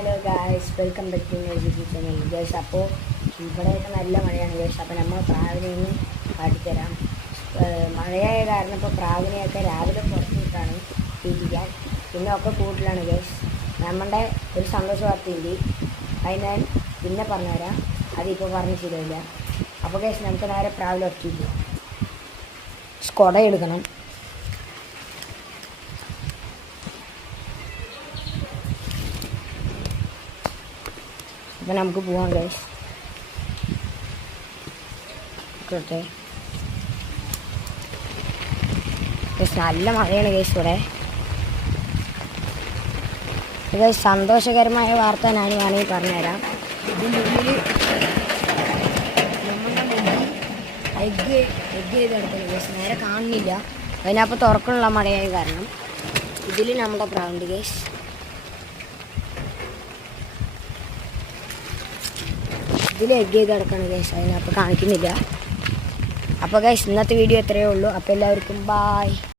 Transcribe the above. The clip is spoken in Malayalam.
Hello guys, welcome back to my YouTube channel guys. അപ്പോൾ ഇവിടെയൊക്കെ നല്ല മഴയാണ് ഗൈസ്. അപ്പോൾ നമ്മൾ പ്രാവിനെയൊന്ന് കാട്ടിത്തരാം. മഴയായ കാരണം ഇപ്പോൾ പ്രാവിനെയൊക്കെ രാവിലെ പുറത്തിട്ടാണ് തീറ്റിക്കാൻ, പിന്നെ ഒക്കെ കൂട്ടിലാണ് ഗൈസ്. നമ്മുടെ ഒരു സന്തോഷ വാർത്തയുണ്ട്, അത് ഞാൻ പിന്നെ പറഞ്ഞുതരാം. അതിപ്പോൾ പറഞ്ഞ് ശരിയില്ല. അപ്പോൾ ഗൈസ് നമുക്ക് നേരെ പ്രാവിലെ ഒറ്റയില്ല. സ്കൊട എടുക്കണം. അപ്പം നമുക്ക് പോവാം ഗൈസ്. നല്ല മഴയാണ് ഗൈസ് ഇവിടെ. ഗൈസ് സന്തോഷകരമായ വാർത്ത ഞാൻ വേണമെങ്കിൽ പറഞ്ഞുതരാം. ഇതിൻ്റെ ഉള്ളിൽ നമ്മുടെ എഗ്ഗ് ചെയ്ത് കിടക്കുന്നു ഗൈസ്. നേരെ കാണുന്നില്ല, അതിനപ്പോൾ തുറക്കണുള്ള മഴയായ കാരണം. ഇതിൽ നമ്മുടെ പ്രാവുണ്ട് ഗൈസ്. ഇതിൽ എഗ്ഗ് ചെയ്ത് കിടക്കണം ഗൈസ്, അതിനപ്പോൾ കാണിക്കുന്നില്ല. അപ്പോൾ ഗൈസ് ഇന്നത്തെ വീഡിയോ ഇത്രയേ ഉള്ളൂ. അപ്പോൾ എല്ലാവർക്കും ബായ്.